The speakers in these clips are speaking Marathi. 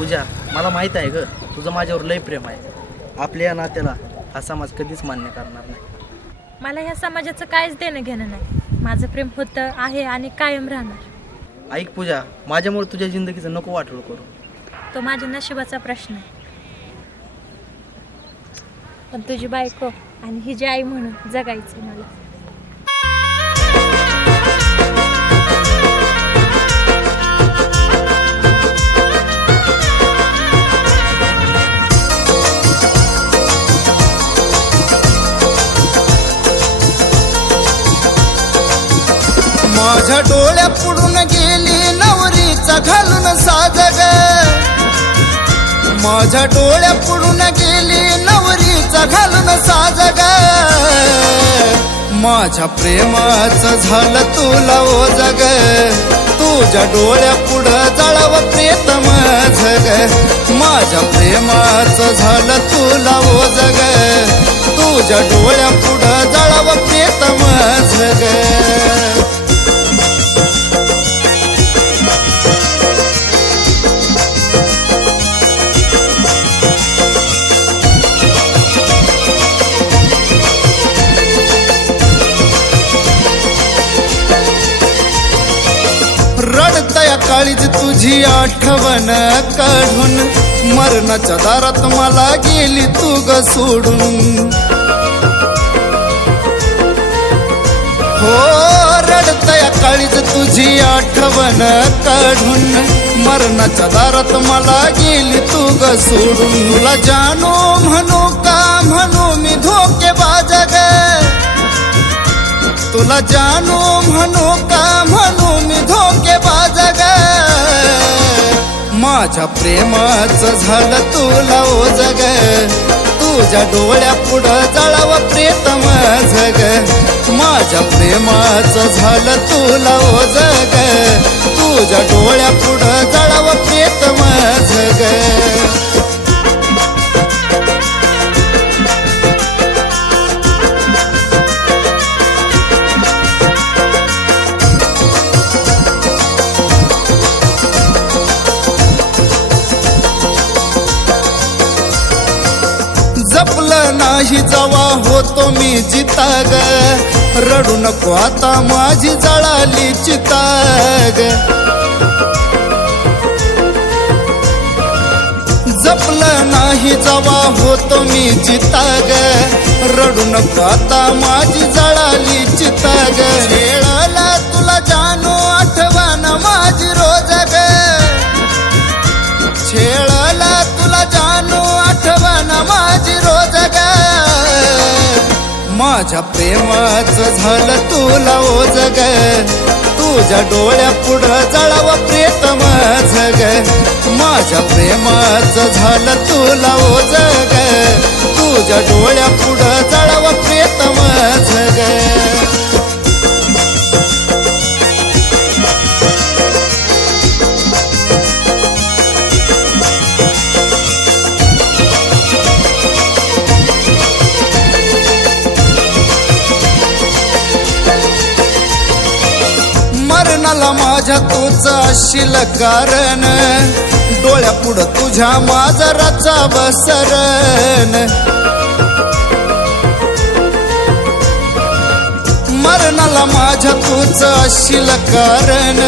पूजा, मला माहीत आहे ग, तुझं माझ्यावर लय प्रेम आहे. आपल्या या नात्याला हा समाज कधीच मान्य करणार नाही. मला ह्या समाजाचं काहीच देणं घेणं नाही. माझं प्रेम होतं, आहे आणि कायम राहणार. ऐक पूजा, माझ्यामुळे तुझ्या जिंदगीचं नको वाटोळ करू. तो माझ्या नशिबाचा प्रश्न आहे. पण तुझी बायको आणि हिची आई म्हणून जगायचं मला. माझ्या डोळ्या पुढून गेली नवरीचा घालून साजग. माझ्या डोळ्या पुढून गेली नवरीचा घालून साजग. माझ्या प्रेमाचं झालं तुला ओ जग. तुझ्या डोळ्या पुढं जळव प्रेतम जग. माझ्या प्रेमाचं झालं तुला ओ जग. तुझ्या डोळ्या पुढं जळव प्रेतम जग. रडतया काळीज तुझी आठवण काढून. मरणाच्या दारात मला गेली तू ग सोडून. हो रडतया काळीज तुझी आठवण काढून. मरणाच्या दारात मला गेली तू ग सोडून. तुला जानू म्हणू का म्हणू मी धोकेबाज ग. तुला जानू म्हणू का म्हणू मी धोकेबाज ग. माझ्या प्रेमाचं झालं तुला ओ जग. तुझ्या डोळ्या पुढं जळव प्रेतम जग. माझ्या प्रेमाचं झालं तुला ओ जग. तुझ्या डोळ्या पुढं जळव प्रेतम जग. जपलं नाही जवा होतो मी जिताग. रडू नको आता माझी जळाली चिताग. जपलं नाही जवा होतो मी जिताग. रडू नको आता माझी जळाली चिताग. छेळला तुला जानू आठवण माझी रोज ग. छेळला तुला जानू आठवण माझी रोज ग. माझ्या प्रेमाचं झालं तुला ओ जग. तुझ्या डोळ्या पुढं जळव प्रेतम जग. माझ्या प्रेमाचं झालं तुला ओ जग. तुझ्या डोळ्या पुढं जळव प्रेतम जग. मरणाला माझ्या तूच असशील कारण. डोळ्या पुढं तुझ्या माजराचा बसरण. मरणाला माझ्या तूच असशील कारण.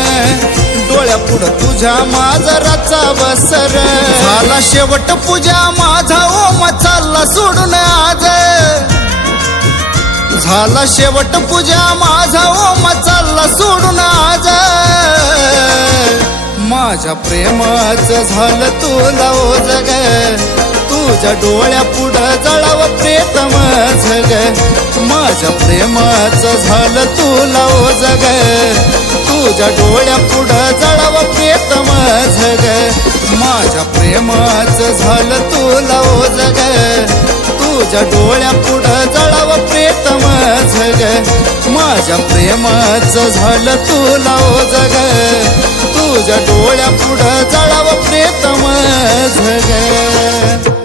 डोळ्या पुढं तुझ्या माजराचा बसरण. झाला शेवट पूजा माझा ओम चालला सोडून आज. झाला शेवट पूजा माझा ओम चालला सोडून आज. माझ्या प्रेमाचं झालं तुला ओ जग. तुझ्या डोळ्या पुढं जळव प्रेतम जग. माझ्या प्रेमाचं झालं तुला ओ जग. तुझ्या डोळ्या पुढं जळव प्रेतम जग. माझ्या प्रेमाचं झालं तुला ओ जग. तुझ्या डोळ्या पुढं जळव प्रेतम जग. माझ्या प्रेमाचं झालं तुला ओ जग. तुझ्या डोळ्या पुढं जळव प्रेतम जग.